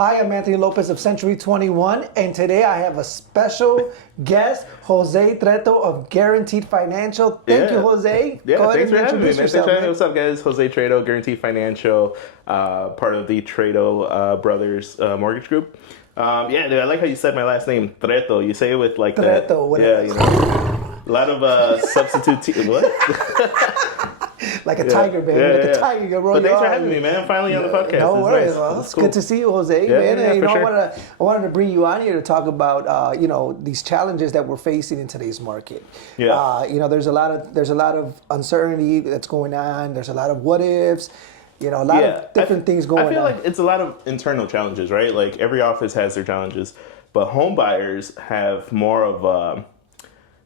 Hi, I'm Anthony Lopez of Century 21, and today I have a special guest, Jose Treto of Guaranteed Financial. Thank you, Jose. Yeah, Go ahead thanks and for having me, man. introduce yourself, man. What's up, guys? Jose Treto, Guaranteed Financial, part of the Treto brothers mortgage group. Yeah, dude, I like how you said my last name, Treto. You say it with like Treto, that. whatever. Yeah, you know. A lot of substitute. What? Like a tiger, baby. Like a tiger. You roll But thanks your for eyes. having me, man. I'm finally on the podcast. No worries. Nice. Well, it's cool. good to see you, Jose. Yeah, man. yeah, And, you know, for sure. I wanted to bring you on here to talk about these challenges that we're facing in today's market. Yeah. There's a lot of uncertainty that's going on. There's a lot of what ifs. A lot of different things going on. I feel like it's a lot of internal challenges, right? Like every office has their challenges, but home buyers have more of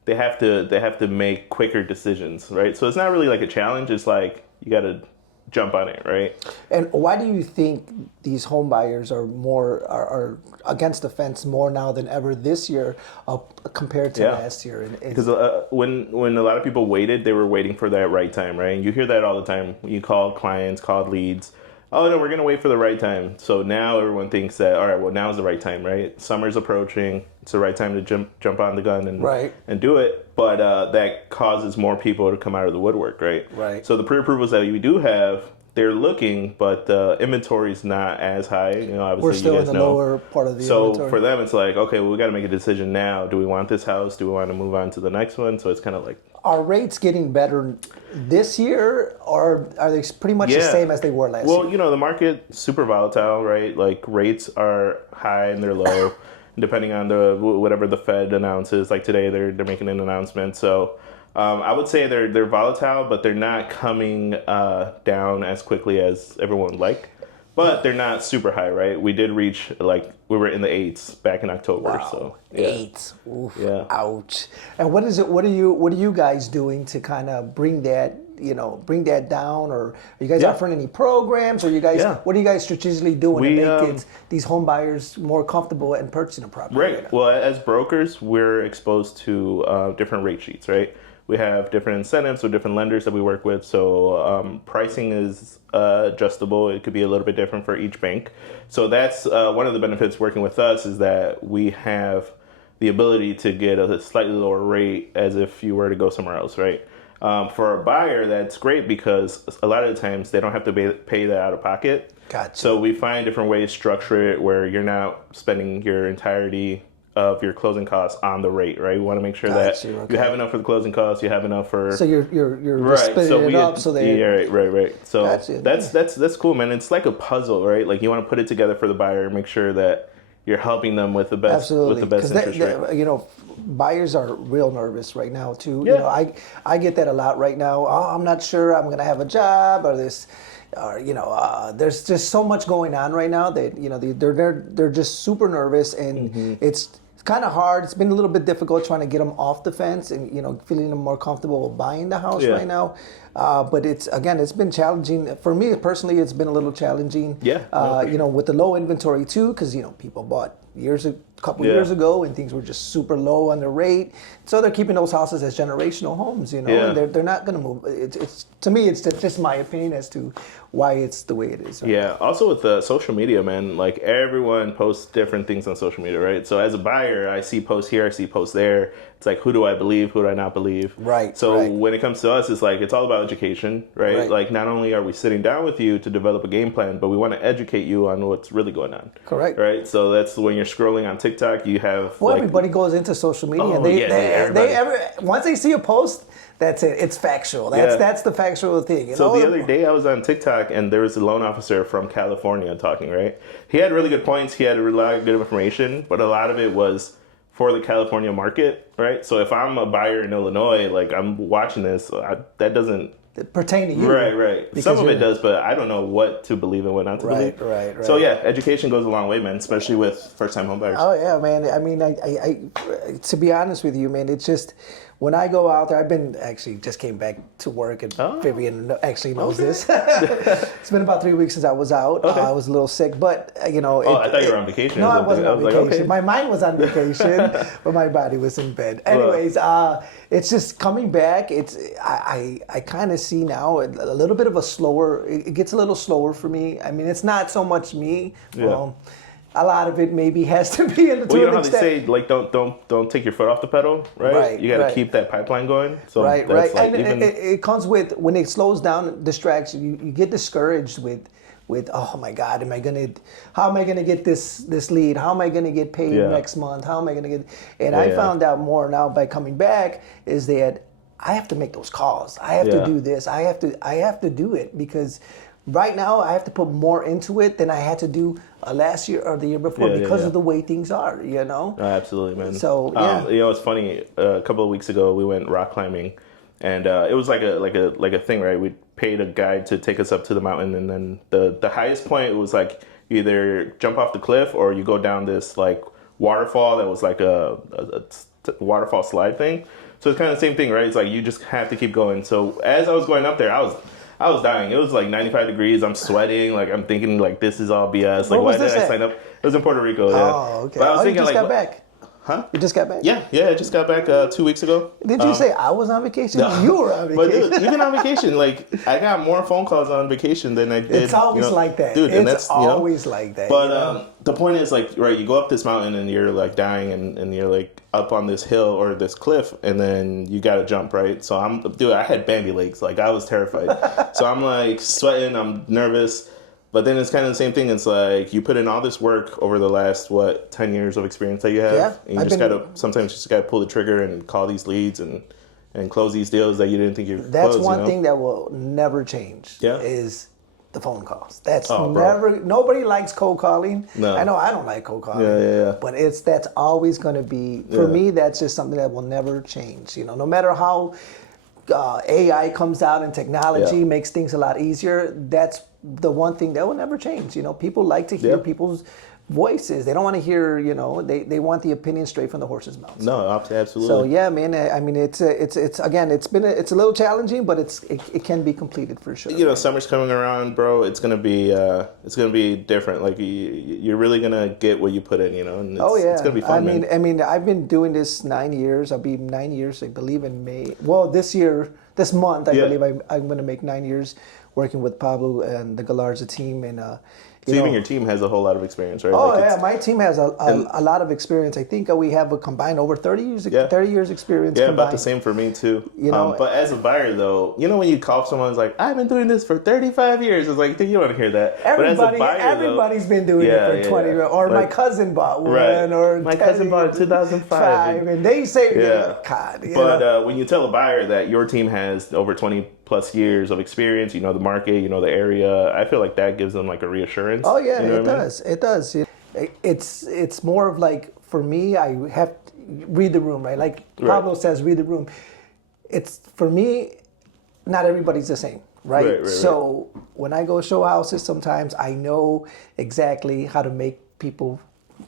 they have to make quicker decisions, right? So it's not really like a challenge. It's like you got to jump on it, right? And why do you think these home buyers are against the fence more now than ever this year compared to last year? Because when a lot of people waited, they were waiting for that right time, right? And you hear that all the time. You call clients, call leads. Oh, no, we're going to wait for the right time. So now everyone thinks that, all right, well, now's the right time, right? Summer's approaching. It's the right time to jump on the gun and do it. But that causes more people to come out of the woodwork, right? Right. So the pre-approvals that we do have, they're looking, but the inventory's not as high. Obviously, we're still you guys in the lower part of the inventory. inventory. So for them, it's like, okay, well, we got to make a decision now. Do we want this house? Do we want to move on to the next one? So it's kind of like... Are rates getting better this year, or are they pretty much the same as they were last year? Well, the market's super volatile, right? Like rates are high and they're low, depending on whatever the Fed announces. Like today, they're making an announcement. So I would say they're volatile, but they're not coming down as quickly as everyone would like. But they're not super high, right? We did reach, we were in the 8s back in October. Wow. So 8s. Oof. Yeah. Ouch. And what are you guys doing to kind of bring that down? Or are you guys offering any programs? Or what are you guys strategically doing to make these home buyers more comfortable in purchasing a property? Right. Well, as brokers, we're exposed to different rate sheets, right? We have different incentives with different lenders that we work with. So pricing is adjustable. It could be a little bit different for each bank. So that's one of the benefits working with us is that we have the ability to get a slightly lower rate as if you were to go somewhere else, right? For a buyer, that's great because a lot of the times they don't have to pay that out of pocket. Gotcha. So we find different ways to structure it where you're not spending your entirety of your closing costs on the rate, right? We want to make sure that you have enough for the closing costs, you have enough for... So you're splitting it up so they... Yeah, right. So gotcha. That's cool, man. It's like a puzzle, right? Like you want to put it together for the buyer and make sure that you're helping them with the best interest rate. Buyers are real nervous right now too. Yeah. I get that a lot right now. Oh, I'm not sure I'm going to have a job or this... there's just so much going on right now that they're just super nervous, and it's kind of hard. It's been a little bit difficult trying to get them off the fence and feeling them more comfortable buying the house right now. But it's been challenging for me personally. It's been a little challenging. With the low inventory too, because people bought a couple years ago and things were just super low on the rate. So they're keeping those houses as generational homes, and they're not going to move. It's to me, it's just my opinion as to why it's the way it is. Right now. Also with social media, man, like everyone posts different things on social media, right? So as a buyer, I see posts here, I see posts there. It's like, who do I believe? Who do I not believe? Right. So when it comes to us, it's like, it's all about education, right? Like not only are we sitting down with you to develop a game plan, but we want to educate you on what's really going on. Correct. Right. So that's when you're scrolling on TikTok, you have everybody goes into social media. Once they see a post, that's it. It's factual. That's the factual thing. So the other day I was on TikTok and there was a loan officer from California talking, right? He had really good points. He had a lot of good information, but a lot of it was for the California market, right? So if I'm a buyer in Illinois, I'm watching this, that doesn't pertain to you. Right. Some of it does, but I don't know what to believe and what not to believe. Right. So education goes a long way, man, especially with first-time home buyers. Oh yeah, man. I mean, I to be honest with you, man, it's just when I go out there, I've been actually just came back to work, and Vivian actually knows this. It's been about 3 weeks since I was out. I was a little sick, but I thought you were on vacation. No, I wasn't on vacation. Like, okay. My mind was on vacation, but my body was in bed. Anyways, it's just coming back. I kind of see now a little bit of a slower. It gets a little slower for me. I mean, it's not so much me. Well, a lot of it maybe has to be in the Well, you know how extent. they say, like, don't take your foot off the pedal, right? Right, You got to right. keep that pipeline going. So Right, that's right. like And even it comes with, when it slows down, distracts you, you get discouraged with, oh my God, how am I gonna get this lead? How am I gonna get paid Yeah. next month? How am I gonna get? And Yeah, I yeah. found out more now by coming back is that I have to make those calls. I have to Yeah. do this. I have to do it because right now I have to put more into it than I had to do last year or the year before Yeah, yeah, because yeah. of the way things are. You know. Absolutely, man. So, yeah. You know, it's funny. A couple of weeks ago, we went rock climbing, and it was like a thing, right? We paid a guide to take us up to the mountain, and then the highest point was like you either jump off the cliff or you go down this like waterfall that was like a waterfall slide thing. So it's kind of the same thing, right? It's like you just have to keep going. So as I was going up there, I was dying. It was like 95 degrees. I'm sweating. Like I'm thinking like this is all BS. Like Where why was did this I at? sign up? It was in Puerto Rico. Yeah. Oh, okay. But I was you thinking just like, got back. huh? You just got back. Yeah, I just got back 2 weeks ago. Did you say I was on vacation? No. You were on But vacation. dude, even on vacation, like I got more phone calls on vacation than I did. It's always like that. dude. And It's that's you know, always like that. But you know? the point is, like, right, you go up this mountain and you're like dying, and you're like up on this hill or this cliff, and then you got to jump, right? So I had Bambi legs, like I was terrified. So I'm like sweating, I'm nervous. But then it's kind of the same thing. It's like you put in all this work over the last 10 years of experience that you have. Yeah, And you sometimes you just gotta pull the trigger and call these leads and close these deals that you didn't think you could That's close. one thing that will never change. Yeah. Is the phone calls. That's Oh, bro. nobody likes cold calling. No. I know I don't like cold calling. Yeah. But that's always going to be, for me, that's just something that will never change. You know, no matter how AI comes out and technology Yeah. makes things a lot easier, that's the one thing that will never change. You know, people like to hear Yeah. people's voices. They don't want to hear, you know, they want the opinion straight from the horse's mouth. No, absolutely. So yeah, man. I mean, it's again, it's a little challenging, but it can be completed for sure. You know, summer's coming around, bro. It's gonna be different. Like you're really gonna get what you put in. You know, and it's gonna be fun. I mean, I've been doing this 9 years. I'll be 9 years, I believe, in May. Well, this month, I believe I'm going to make 9 years working with Pablo and the Galarza team, and So even your team has a whole lot of experience, right? Oh Like yeah, my team has a lot of experience. I think we have a combined over 30 years experience. Yeah, combined. about the same for me too. You know, but as a buyer though, you know when you call someone's like, I've been doing this for 35 years. It's like, you don't want to hear that. But as a buyer, everybody's been doing it for 20 years. Or my cousin bought one. Right. Or My cousin bought it in 2005. And they say, Yeah. God. But when you tell a buyer that your team has over 20 plus years of experience, you know the market, you know the area, I feel like that gives them like a reassurance. Oh yeah, you know it does. It does. It's more of like, for me, I have to read the room, right? Like Pablo says, read the room. It's, for me, not everybody's the same, right? So when I go show houses, sometimes I know exactly how to make people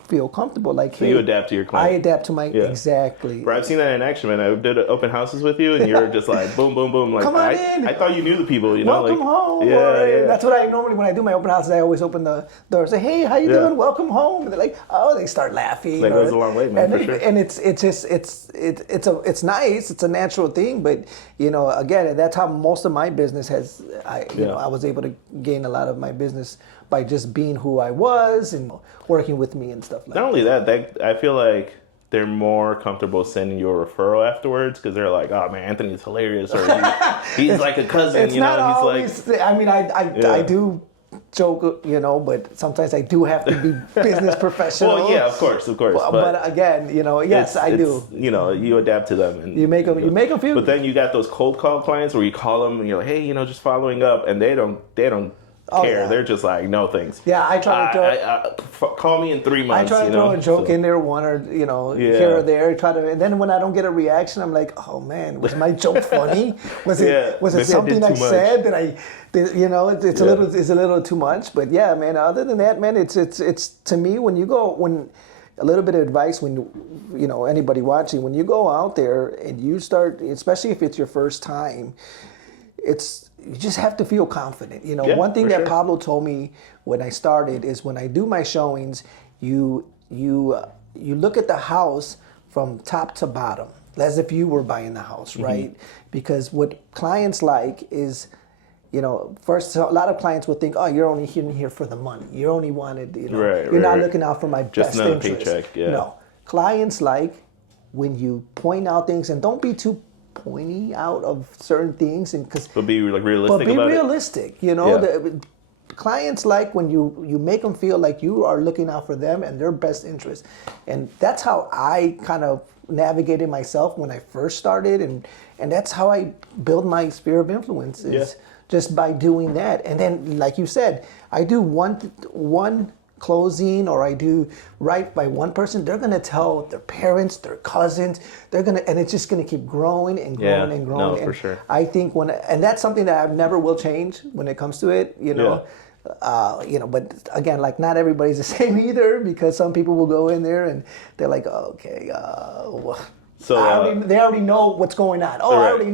feel comfortable. Like, So you adapt to your client. I adapt to my exactly. Bro, I've seen that in action, man. I did open houses with you, and you're just like boom, boom, boom. Like, Come on in. I thought you knew the people, you know. Welcome like, home. Yeah. That's what I normally, when I do my open houses, I always open the door and say, hey, how you doing? Welcome home. And they're like, oh, they start laughing. That goes a long way, man, for sure. And it's nice. It's a natural thing. But, you know, again, that's how most of my business has, you know, I was able to gain a lot of my business by just being who I was and working with me and stuff like that. Not only that, I feel like they're more comfortable sending you a referral afterwards because they're like, oh man, Anthony's hilarious, or he's like a cousin, It's you know. not always, He's like, I mean, I do joke, you know, but sometimes I do have to be business professional. well, yeah, of course. But again, you know, yes, I do. You know, you adapt to them, and You make them feel. But then you got those cold call clients where you call them and you're like, hey, you know, just following up, and they don't care. yeah. They're just like, no thanks. Yeah, I try to call me in 3 I months. try to throw a joke in there, one or here or there. And then when I don't get a reaction, I'm like, oh man, was my joke funny? Was it Maybe something I I did too much. said that it's a little too much. But yeah, man. Other than that, man, it's to me, when a little bit of advice, when you know, anybody watching, when you go out there and you start, especially if it's your first time, you just have to feel confident. You know, one thing that Pablo told me when I started is, when I do my showings, you look at the house from top to bottom, as if you were buying the house, right? Because what clients like is, first a lot of clients will think, oh, you're only in here for the money. You only wanted, you're not looking out for my just best another interest. Paycheck, yeah. No, clients like when you point out things, and don't be too pointy out of certain things, and but be like realistic. but be about realistic. Yeah. Clients like when you make them feel like you are looking out for them and their best interest, and that's how I kind of navigated myself when I first started, and that's how I build my sphere of influence is just by doing that. And then, like you said, I do one closing, or I do right by one person. They're gonna tell their parents, their cousins. And it's just gonna keep growing and growing and growing. No, and for sure. I think and that's something that I never will change when it comes to it. But again, like not everybody's the same either, because some people will go in there and they're like, oh, okay, so they already know what's going on. Oh, right. I already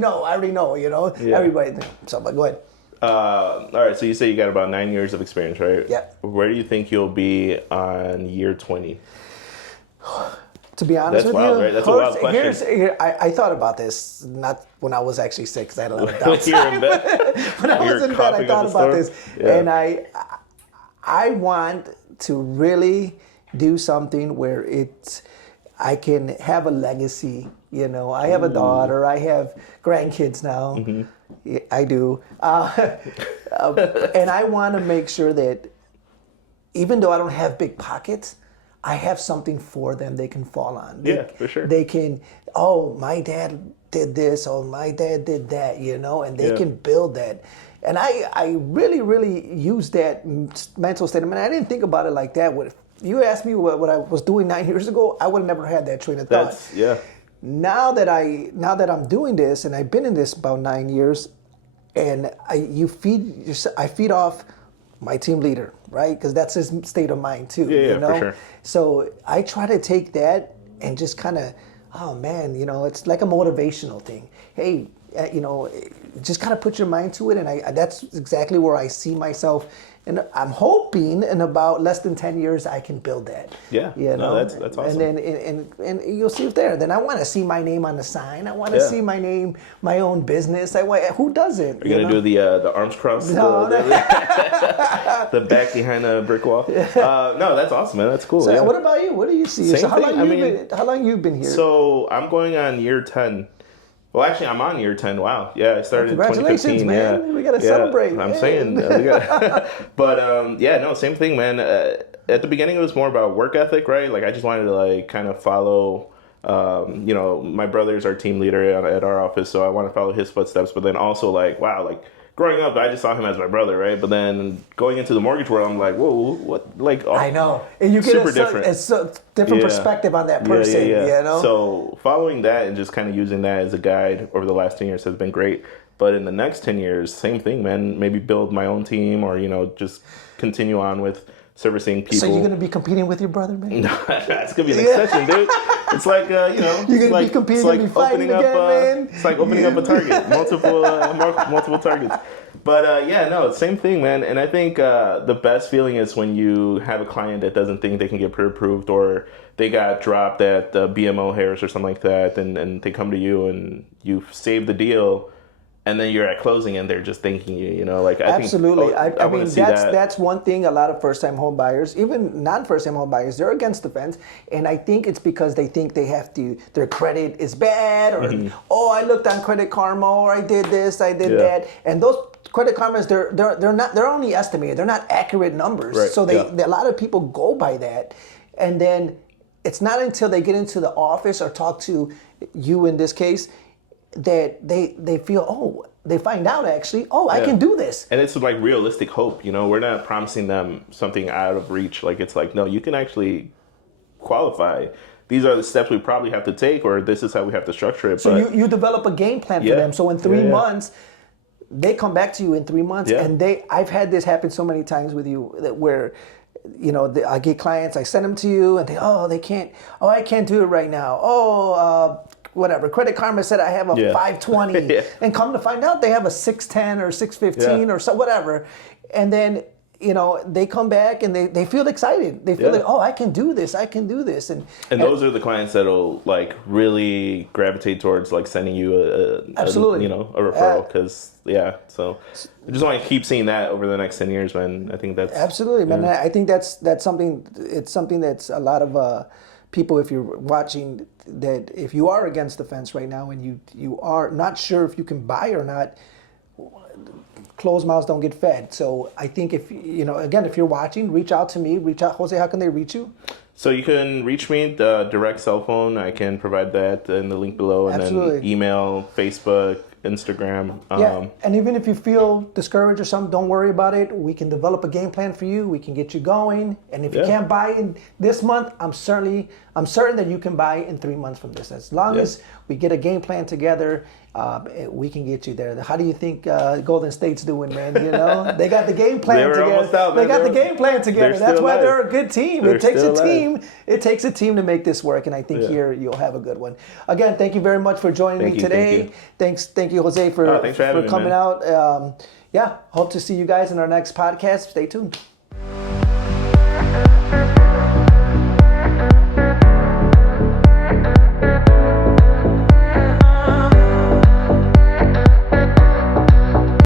know. Yeah. Everybody. So, but go ahead. All right, so you say you got about 9 years of experience, right? Yeah. Where do you think you'll be on year 20? To be honest with wild, you, right? That's a wild question. I thought about this, not when I was actually sick, because I had a lot of doubts. You're in bed. When I was in bed, I thought about this. Yeah. And I want to really do something where I can have a legacy. I have a daughter. I have grandkids now. Mm-hmm. Yeah, I do. And I want to make sure that even though I don't have big pockets, I have something for them they can fall on. For sure. They can, oh, my dad did this, or my dad did that, and they can build that. And I really, really use that mental state. I mean, I didn't think about it like that. If you asked me what I was doing 9 years ago, I would have never had that train of thought. Now that I'm doing this, and I've been in this about 9 years, and I feed off my team leader, right? Because that's his state of mind too. For sure. So I try to take that and just kind of, oh man, it's like a motivational thing. Hey, just kind of put your mind to it, and that's exactly where I see myself. And I'm hoping in about less than 10 years I can build that. Yeah, that's awesome. And then and you'll see it there. Then I want to see my name on the sign. I want to see my name, my own business. Who doesn't? Are you gonna do the arms cross? No, the back behind a brick wall. No, that's awesome, man. That's cool. So what about you? What do you see? Same so how thing. long you been here? So I'm going on year 10. Well, actually, I'm on year 10. Wow. Yeah, I started in 2015. Man. Yeah. We got to celebrate. I'm saying. But, same thing, man. At the beginning, it was more about work ethic, right? Like, I just wanted to, kind of follow, my brother's our team leader at our office, so I want to follow his footsteps. But then also, growing up, I just saw him as my brother, right? But then going into the mortgage world, I'm like, whoa, what? I know. And you get super different. a different perspective on that person, So following that and just kind of using that as a guide over the last 10 years has been great. But in the next 10 years, same thing, man. Maybe build my own team, or, just continue on with servicing people. So you're going to be competing with your brother, man? No, that's going to be an exception, dude. It's like, you're going to be competing and be fighting again, man. It's like opening up a target, multiple targets. But same thing, man. And I think the best feeling is when you have a client that doesn't think they can get pre-approved, or they got dropped at BMO Harris or something like that, and they come to you and you save the deal. And then you're at closing and they're just thanking you, Absolutely. I mean, that's one thing a lot of first-time home buyers, even non-first-time home buyers, they're against the fence. And I think it's because they think they have to, their credit is bad, or, I looked on Credit Karma, or I did this, I did that. And those Credit Karmas, they're only estimated. They're not accurate numbers. Right. So a lot of people go by that. And then it's not until they get into the office or talk to you in this case that they feel, they find out actually, I can do this. And it's like realistic hope, we're not promising them something out of reach. Like, it's like, no, you can actually qualify. These are the steps we probably have to take, or this is how we have to structure it. So you develop a game plan for them. So in 3 months, they come back to you in 3 months, and I've had this happen so many times with you where, I get clients, I send them to you, and they can't, I can't do it right now. Whatever. Credit Karma said I have a 520, and come to find out they have a 610 or 615 or so, whatever. And then, they come back and they feel excited. They feel like, oh, I can do this. I can do this. And those are the clients that'll like really gravitate towards like sending you absolutely, a referral because so I just want to keep seeing that over the next 10 years, man. I think that's absolutely, man. I think that's something. It's something that's a lot of people, if you're watching, that if you are against the fence right now and you are not sure if you can buy or not, closed mouths don't get fed. So I think if you're watching, reach out to me. Reach out, Jose. How can they reach you? So you can reach me the direct cell phone. I can provide that in the link below, and then email, Facebook, Instagram. And even if you feel discouraged or something, don't worry about it. We can develop a game plan for you. We can get you going. And if you can't buy in this month, I'm certain that you can buy in 3 months from this. As long as we get a game plan together, we can get you there. How do you think Golden State's doing, man? They got the game plan together. Almost out, man. They got the game plan together. That's why they're a good team. It takes a team to make this work, and I think here you'll have a good one. Again, thank you very much for joining me today. Thank you, Jose, for coming out. Hope to see you guys in our next podcast. Stay tuned.